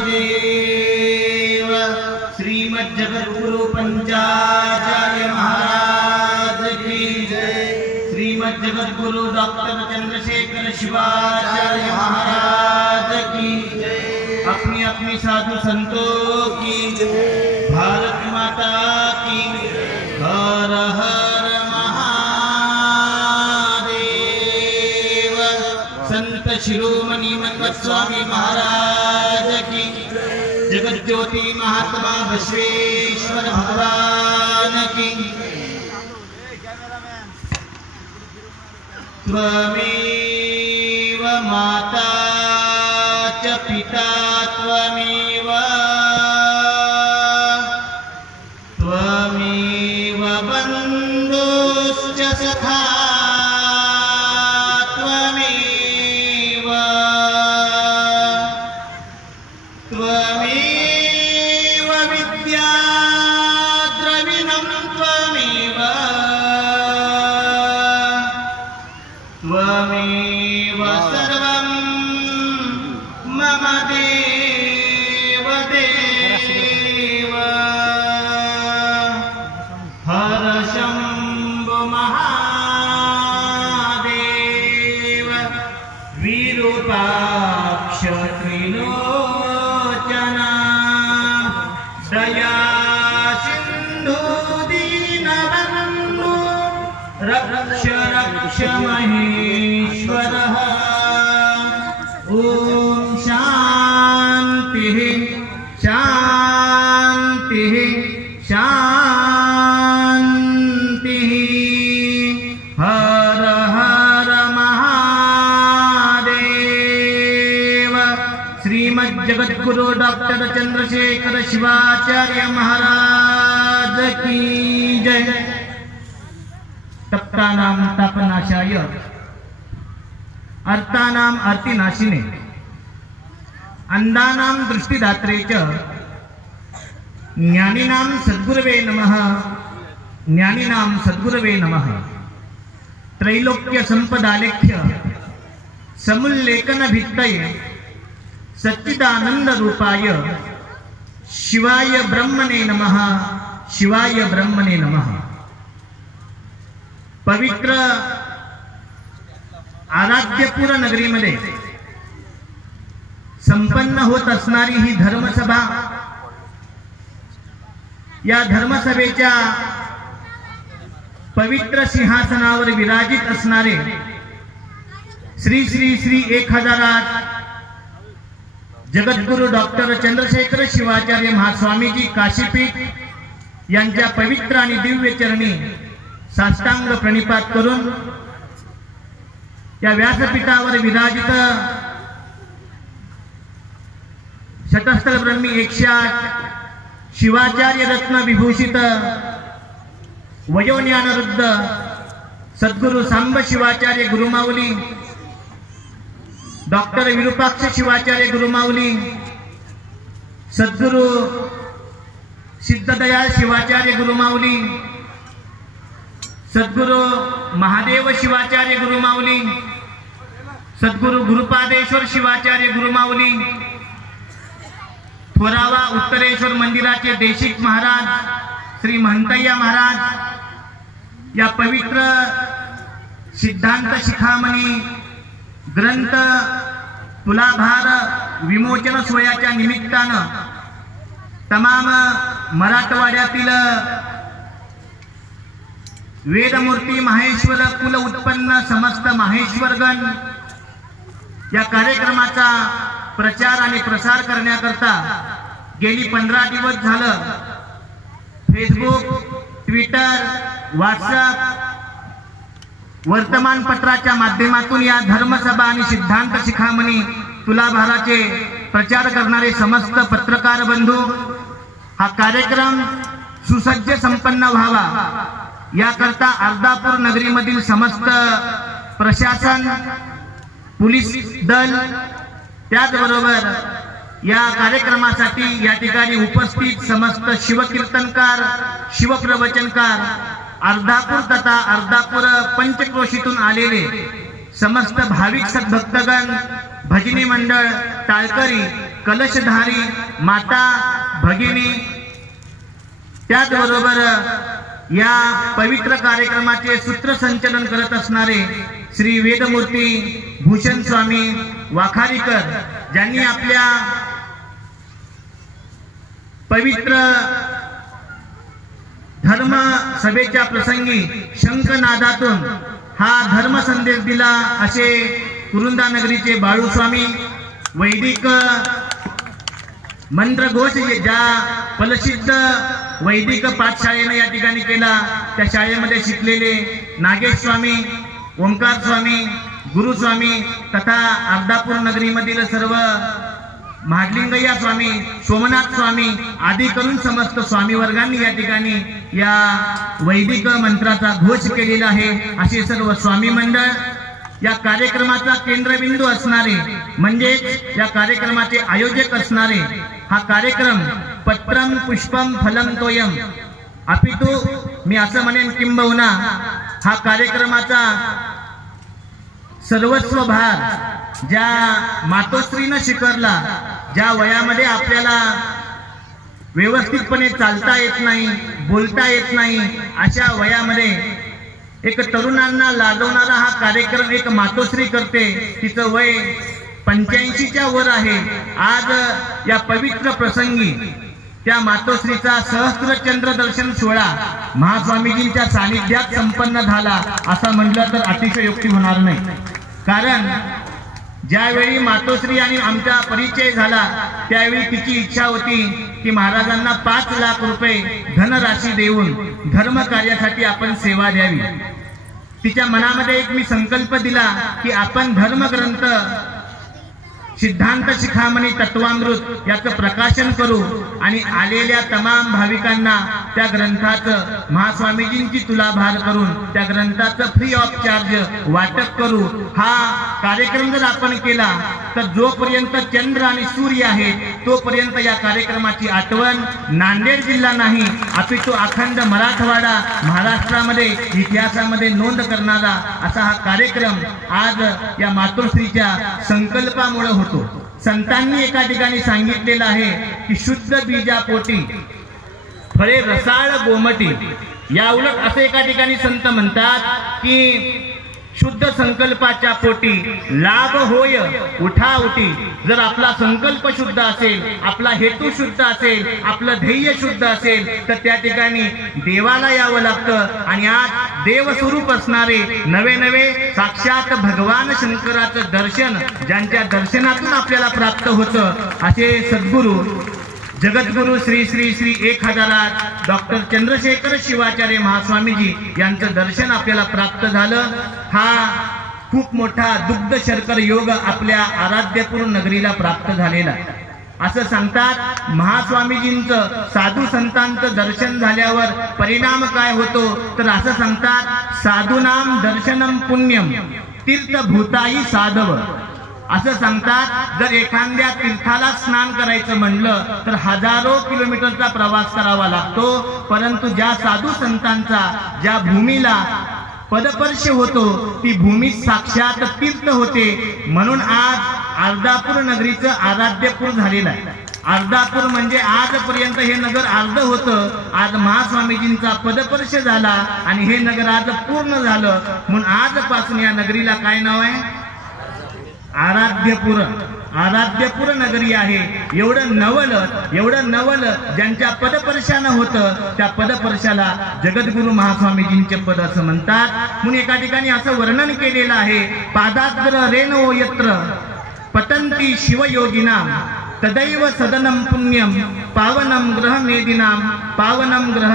महादेव। श्रीमद् जगद्गुरु पंचाचार्य महाराज की जय। श्रीमद् जगद्गुरु डॉक्टर चंद्रशेखर शिवाचार्य महाराज की जय। अपनी अपनी साधु संतों की जय। भारत माता की हर हर महादेव। संत शिरोमणि मनमत स्वामी महाराज की जगत ज्योति महात्मा बसवेश्वर भगवान की। त्वमेव माता च पिता त्वमेव त्वमेव बन्धुश्च सखा त्वमेव त्वमेव विद्या द्रविणं त्वमेव त्वमेव सर्वं मम देव देव। हर शम्भो महादेव। विरूपाक्ष त्रिलोचना दया सिन्धु दीनबन्धु रक्ष रक्ष महेश्वरः। ओम शांति शांति शांति। हर हर महादेव। श्रीमद् जगद्गुरु डॉक्टर चंद्रशेखर शिवाचार्य महाराज की जय। तप्तानां तापनाशाय अर्थानां अर्तिनाशिने अंधानां दृष्टिदात्रे च ज्ञानिनां सद्गुरवे नमः। ज्ञानिनां सद्गुरवे नमः। त्रैलोक्य संपदालेख्य समुल्लेखन भित्तये सच्चिदानंद रूपाय शिवाय ब्रह्मणे नमः। शिवाय ब्रह्मणे नमः। पवित्र आराध्यपुर नगरीमध्ये संपन्न होत असणारी ही धर्मसभा, या धर्मसभेच्या पवित्र सिंहासनावर विराजित असणारे श्री श्री श्री 1008 जगद्गुरु डॉक्टर चंद्रशेखर शिवाचार्य महास्वामीजी काशीपीठ यांच्या पवित्र आणि दिव्य चरणी साष्टांग प्रणिपात करून या व्यासपीठावर विराजित शतस्थल ब्रह्मी 108 शिवाचार्य रत्न विभूषित वयोज्ञानरुद्ध सद्गुरु सांब शिवाचार्य गुरुमाऊली, डॉक्टर विरूपाक्ष शिवाचार्य गुरुमाऊली, सद्गुरु सिद्धदयाळ शिवाचार्य गुरुमाऊली, सद्गुरु महादेव शिवाचार्य गुरुमाऊली, सद्गुरु गुरुपादेश्वर शिवाचार्य गुरुमाऊली, थोरावा उत्तरेश्वर मंदिराचे देशिक महाराज श्री महंतय्या महाराज, या पवित्र सिद्धांत शिखामणी ग्रंथ तुलाभार विमोचन सोहळ्याच्या निमित्तानं तमाम मराठवाड्यातील वेदमूर्ती माहेश्वर कुल उत्पन्न समस्त माहेश्वरगण या कार्यक्रमाचा प्रचार आणि प्रसार करण्याकरता गेली 15 दिवस झालं फेसबुक, ट्विटर, व्हॉट्सअप, वर्तमानपत्राच्या माध्यमातून या धर्मसभा आणि सिद्धांत शिखामणी तुलाभाराचे प्रचार करणारे समस्त पत्रकार बंधू, हा कार्यक्रम सुसज्ज संपन्न व्हावा याकरता अर्धापूर नगरीमधील समस्त प्रशासन, पोलीस दल, त्याचबरोबर या कार्यक्रमासाठी या ठिकाणी उपस्थित समस्त शिवकीर्तनकार, शिवप्रवचनकार, अर्धापूर तथा अर्धापूर पंचक्रोशीतून आलेले समस्त भाविक सद्भक्तगण, भजनी मंडळ, टाळकरी कलशधारी माता भगिनी, त्याचबरोबर या पवित्र कार्यक्रमाचे सूत्रसंचलन करत असणारे श्री वेदमूर्ती भूषण स्वामी वाखारीकर, ज्यांनी आपल्या पवित्र धर्म सभेच्या प्रसंगी शंखनादातून हा धर्म संदेश दिला, असे कुरुंदा नगरीचे बाळू स्वामी, वैदिक मंत्रघोष ज्या प्रसिद्ध वैदिक पाठशाळेने या ठिकाणी केला, त्या शाळेमध्ये शिकलेले नागेश स्वामी, ओंकार स्वामी, गुरुस्वामी तथा अर्धापूर नगरीमधील सर्व महाडलिंगय्या स्वामी, सोमनाथ स्वामी आदी करून समस्त स्वामी वर्गांनी या ठिकाणी या वैदिक मंत्राचा घोष केलेला आहे। असे सर्व स्वामी मंडळ या कार्यक्रमाचा केंद्रबिंदू असणारे, म्हणजे या कार्यक्रमाचे आयोजक असणारे, हा कार्यक्रम पत्रम पुष्पम फलम तोयम अपितु, मी असं म्हणेन किंबहुना हा कार्यक्रमाचा सर्वस्व भार ज्या मातोश्रीनं स्वीकारला, ज्या वयामध्ये आपल्याला व्यवस्थितपणे चालता येत नाही, बोलता येत नाही, अशा वयामध्ये एक तरुणांना लाजवणारा हा कार्यक्रम एक मातोश्री करते। तिचं वय 85च्या वर आहे। आज या पवित्र प्रसंगी त्या मातोश्रीचा सहस्त्रचंद्र दर्शन सोहळा महास्वामीजींच्या सानिध्यात संपन्न झाला, असं म्हटलं तर अतिशयोक्ती होणार नाही। कारण ज्यावेळी मातोश्री आणि आमचा परिचय झाला, त्यावेळी तिची इच्छा होती की महाराजांना 5 लाख रुपये धनराशी देऊन धर्म कार्यासाठी आपण सेवा द्यावी। तिच्या मनामध्ये एक मी संकल्प दिला की आपण धर्मग्रंथ सिद्धांत शिखामणी तत्वामृत याचं प्रकाशन करू आणि आलेल्या तमाम भाविकांना त्या ग्रंथाचं महास्वामीजींची तुलाभार करून त्या ग्रंथाचं फ्री ऑफ चार्ज वाटप करू। हा कार्यक्रम जर आपण केला तर जोपर्यंत चंद्र आणि सूर्य आहे तोपर्यंत या कार्यक्रमाची आठवण नांदेड जिल्हा नाही, अपितु अखंड मराठवाडा महाराष्ट्रामध्ये इतिहासामध्ये नोंद करणारा असा हा कार्यक्रम आज या मातोश्रीच्या संकल्पामुळे होतो। संतांनी एका ठिकाणी सांगितलेलं आहे की शुद्ध बीजापोटी फळे रसाळ गोमटी, या उलट असे एका ठिकाणी संत म्हणतात की शुद्ध संकल्पाच्या पोटी लाभ होय उठा उठी। जर आपला संकल्प शुद्ध असेल, आपला हेतू शुद्ध असेल, आपलं ध्येय शुद्ध असेल तर त्या ठिकाणी देवाला यावं लागतं। आणि आज देवस्वरूप असणारे नवे नवे साक्षात भगवान शंकराचं दर्शन ज्यांच्या दर्शनातून आपल्याला प्राप्त होतं, असे सद्गुरू जगद्गुरु श्री श्री श्री 1000 डॉक्टर चंद्रशेखर शिवाचार्य महास्वामीजी यांचं दर्शन आपल्याला प्राप्त झालं। हा खूप मोठा दुग्ध शर्कर योग आपल्या आराध्यपूर नगरीला प्राप्त झालेला आहे। असं सांगतात महास्वामीजींचं साधू संतांचं दर्शन झाल्यावर परिणाम काय होतो, तर असं सांगतात साधूनाम दर्शनम पुण्यम तीर्थभूताई साधव। असं सांगतात जर एखाद्या तीर्थाला स्नान करायचं म्हणलं तर हजारो किलोमीटरचा प्रवास करावा लागतो, परंतु ज्या साधू संतांचा ज्या भूमीला पदस्पर्श होतो ती भूमी साक्षात तीर्थ होते। म्हणून आज अर्धापूर नगरीचं आराध्यपूर झालेलं आहे। अर्धापूर म्हणजे आजपर्यंत हे नगर अर्ध होतं, आज महास्वामीजींचा पदस्पर्श झाला आणि हे नगर आज पूर्ण झालं। म्हणून आजपासून या नगरीला काय नाव आहे? आराध्यपूर। आराध्यपूर नगरी आहे। एवढं नवल ज्यांच्या पदपर्शानं होतं त्या पदपर्शाला जगद्गुरु महास्वामीजींचे पद असं म्हणतात। म्हणून एका ठिकाणी असं वर्णन केलेलं आहे, पादाग्र रेणो यत्र पतंती शिवयोगिनाम तदैव सदनम पुण्यम पावनम ग्रह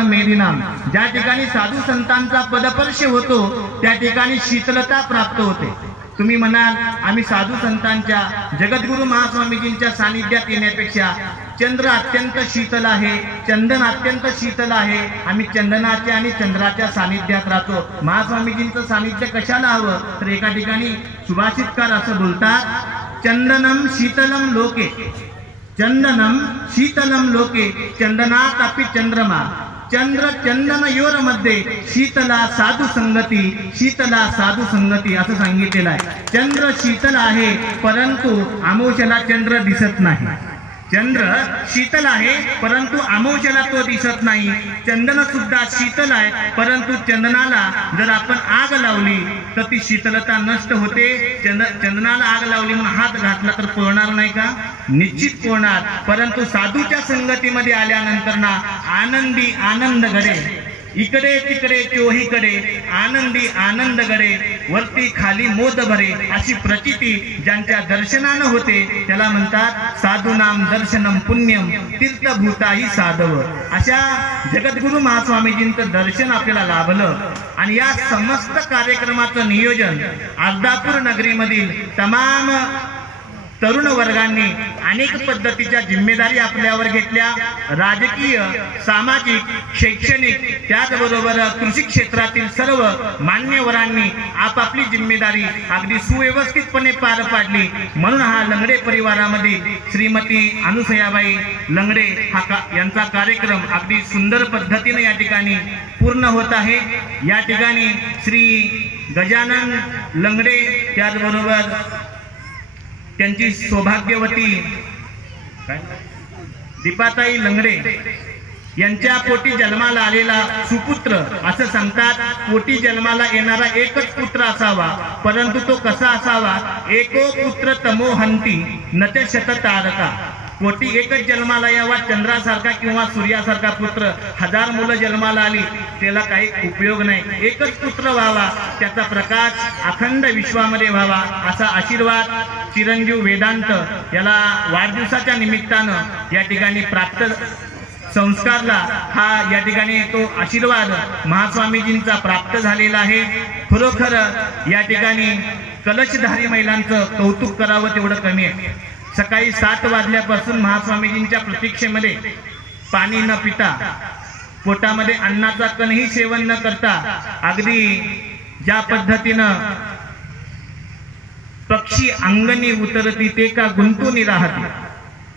मेदिनाम। ज्या ठिकाणी साधू संतांचा पदपर्श होतो त्या ठिकाणी शीतलता प्राप्त होते। तुम्ही म्हणाल आम्ही साधू संतांच्या जगद्गुरु महास्वामीजींच्या सानिध्यात येण्यापेक्षा चंद्र अत्यंत शीतल आहे, चंदन अत्यंत शीतल आहे, आम्ही चंदनाच्या आणि चंद्राच्या सानिध्यात राहतो। महास्वामीजींचं सानिध्य कशाला हवं, तर एका ठिकाणी सुभाषितकार असं बोलतात, चंदनम शीतलम लोके, चंदनम शीतलम लोके चंदनात अपि चंद्रमा, चंद्र चंदन योर मध्ये शीतला साधू संगती, शीतला साधू संगती असं सांगितलेलं आहे। चंद्र शीतल आहे परंतु अमावस्येला चंद्र दिसत नाही। चंद्र शीतल आहे परंतु अमावस्येला तो दिसत नाही. चंदन सुद्धा शीतल आहे परंतु चंदनाला जर आपण आग लावली तर ती शीतलता नष्ट होते. चंदनाला आग लावली म्हणून हात घातला तर पोळणार नाही का? निश्चित पोळणार. परंतु साधूच्या संगतीमध्ये आल्यानंतर ना आनंदी आनंद घडे, इकडे तिकडे चोहीकडे आनंदी आनंद घडे, वरती खाली मोद भरे, अशी प्रचिती ज्यांच्या दर्शनानं होते त्याला म्हणतात साधू नाम दर्शनम पुण्यम तीर्थभूताही साधव. अशा जगद्गुरु महास्वामीजींचं दर्शन आपल्याला लाभलं. आणि या समस्त कार्यक्रमाचं नियोजन अर्धापूर नगरीमधील तमाम तरुण वर्गांनी अनेक पद्धतीच्या जिम्मेदारी आपल्यावर घेतल्या. राजकीय, सामाजिक, शैक्षणिक, त्याचबरोबर कृषी क्षेत्रातील सर्व मान्यवरांनी आपापली जिम्मेदारी अगदी सुव्यवस्थितपणे पार पाडली. म्हणून हा लंगडे परिवारामध्ये श्रीमती अनुसयाबाई लंगडे यांचा कार्यक्रम अगदी सुंदर पद्धतीने या ठिकाणी पूर्ण होत आहे. या ठिकाणी श्री गजानन लंगडे, त्याचबरोबर त्यांची सौभाग्यवती दीपाताई लंगडे यांच्या पोटी जन्माला आलेला सुपुत्र. असं सांगतात पोटी जन्माला येणारा एकच पुत्र असावा, परंतु तो कसा असावा? एको पुत्र तमोहंती नत शततारका. पोटी एकच जन्माला यावा, चंद्रासारखा किंवा सूर्यासारखा पुत्र. 1000 मुलं जन्माला आली त्याला काही उपयोग नाही. एकच पुत्र व्हावा, त्याचा प्रकाश अखंड विश्वामध्ये व्हावा, असा आशीर्वाद चिरंजीव वेदांत याला वाढदिवसाच्या निमित्तानं या ठिकाणी प्राप्त संस्कारला हा या ठिकाणी तो आशीर्वाद महास्वामीजींचा प्राप्त झालेला आहे. खरोखर या ठिकाणी कलशधारी महिलांचं कौतुक करावं तेवढं कमी आहे. सकाळी 7 वाजल्यापासून महास्वामीजींच्या प्रतीक्षेमध्ये पाणी न पिता, पोटामध्ये अन्नाचा कणही सेवन न करता, अगदी ज्या पद्धतीनं पक्षी अंगणी उतरती ते का गुंतून राहते.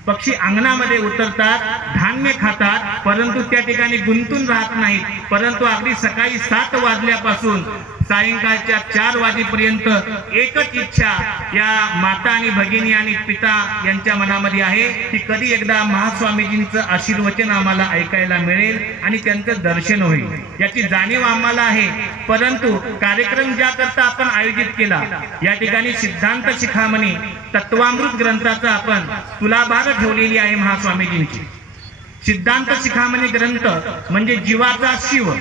पक्षी अंगणामध्ये उतरतात, धान्य खातात, परंतु त्या ठिकाणी गुंतून राहत नाहीत. परंतु अगदी सकाळी 7 वाजल्यापासून सायंकाळच्या 4 वाजेपर्यंत एकच इच्छा या माता आणि भगिनी आणि पिता यांच्या मनामध्ये आहे की कधी एकदा महास्वामीजींचं आशीर्वचन आम्हाला ऐकायला मिळेल आणि त्यांचं दर्शन होईल, याची जाणीव आम्हाला आहे. परंतु कार्यक्रम ज्या करता आपण आयोजित केला, या ठिकाणी सिद्धांत शिखामणी तत्वामृत ग्रंथाचा आपण तुलाभार ठेवलेली आहे. महास्वामीजींची सिद्धांत शिखामणी ग्रंथ म्हणजे जीवाचा शिव,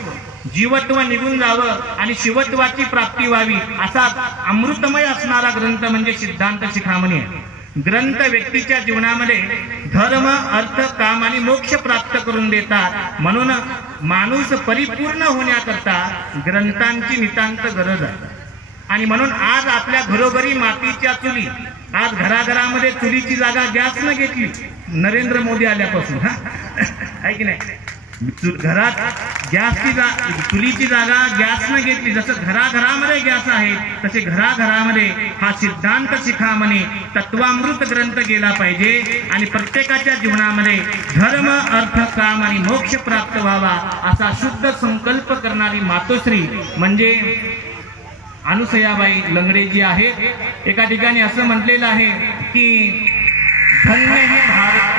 जीवत्व निघून जावं आणि शिवत्वाची प्राप्ती व्हावी असा अमृतमय असणारा ग्रंथ म्हणजे सिद्धांत शिखामणी आहे. ग्रंथ व्यक्तीच्या जीवनामध्ये धर्म, अर्थ, काम आणि मोक्ष प्राप्त करून देतात. म्हणून माणूस परिपूर्ण होण्याकरता ग्रंथांची नितांत गरज आहे. आणि म्हणून आज आपल्या घरोघरी मातीच्या चुली, आज घराघरामध्ये चुलीची जागा गॅसनं घेतली नरेंद्र मोदी आल्यापासून. आहे की नाही? घरात चुलीची जागा गॅसनं घेतली. जसं घराघरामध्ये गॅस आहे तसे घराघरामध्ये हा सिद्धांत शिखामणी तत्वामृत ग्रंथ गेला पाहिजे आणि प्रत्येकाच्या जीवनामध्ये धर्म, अर्थ, काम आणि मोक्ष प्राप्त व्हावा असा शुद्ध संकल्प करणारी मातोश्री म्हणजे अनुसयाबाई लंगडेजी आहेत. एका ठिकाणी असं म्हटलेलं आहे की धन्य हे भारत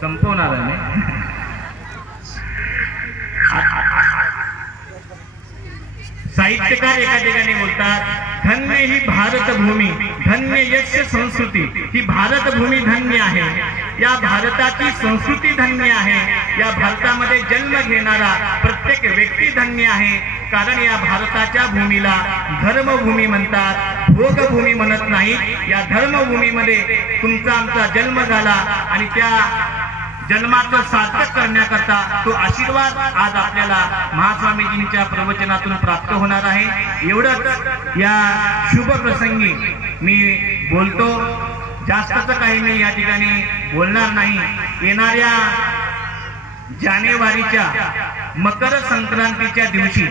संपवणार आहे. साहित्यकार एका ठिकाणी बोलतात धन्य ही भारत भूमी, धन्य यश संस्कृती. ही भारत भूमी धन्य आहे, या भारताची संस्कृती धन्य आहे, या भारतामध्ये जन्म घेणारा प्रत्येक व्यक्ती धन्य आहे. कारण या भारताच्या भूमीला धर्मभूमी म्हणतात, भोगभूमी म्हणत नाही. या धर्मभूमीमध्ये तुमचा आमचा जन्म झाला आणि त्या जन्माचं सार्थक करण्याकरता तो आशीर्वाद आज आपल्याला महास्वामीजींच्या प्रवचनातून प्राप्त होणार आहे. एवढंच या शुभ प्रसंगी मी बोलतो. जास्तच काही मी या ठिकाणी बोलणार नाही. येणाऱ्या जानेवारीच्या मकर संक्रांतीच्या दिवशी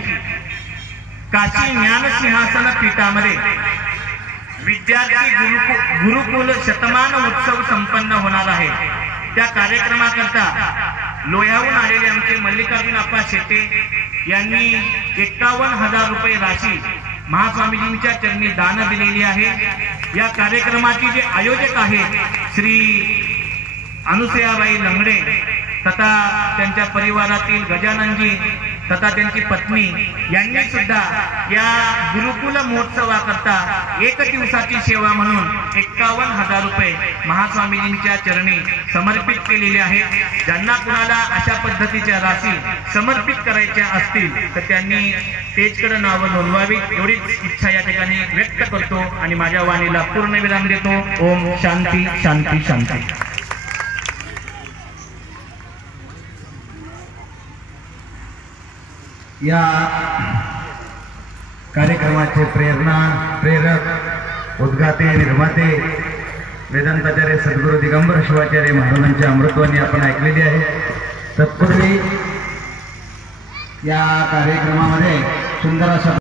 काशी ज्ञानसिंहासन पीठामध्ये विद्यार्थी गुरुकुल शतमान उत्सव संपन्न होणार आहे. त्या कार्यक्रमाकरता लोह्याहून आलेले आमचे मल्लिकार्जुन अप्पा शेटे यांनी 51,000 रुपये राशी महास्वामीजींच्या चरणी दान दिलेली आहे। या कार्यक्रमाचे जे आयोजक आहेत श्री अनुसयाबाई लंगडे तथा त्यांच्या परिवारातील गजाननजी तथा त्यांची पत्नी यांनी सुद्धा या गुरुकुल महोत्सवाकरता एक दिवसाची सेवा म्हणून 51,000 रुपये महास्वामीजींच्या चरणी समर्पित केलेले आहेत। ज्यांना कुणाला अशा पद्धतीच्या राशी समर्पित करायच्या असतील तर त्यांनी पेजकडे नावं नोंदवावीत एवढीच इच्छा या ठिकाणी व्यक्त करतो आणि माझ्या वाणीला पूर्ण विराम देतो। ओम शांती शांती शांती। या कार्यक्रमाचे प्रेरक उद्घाते निर्माते वेदांताचार्य सद्गुरू दिगंबर शिवाचार्य महाराजांच्या अमृतवाणी आपण ऐकलेली आहे। तत्पूर्वी या कार्यक्रमामध्ये सुंदर अशा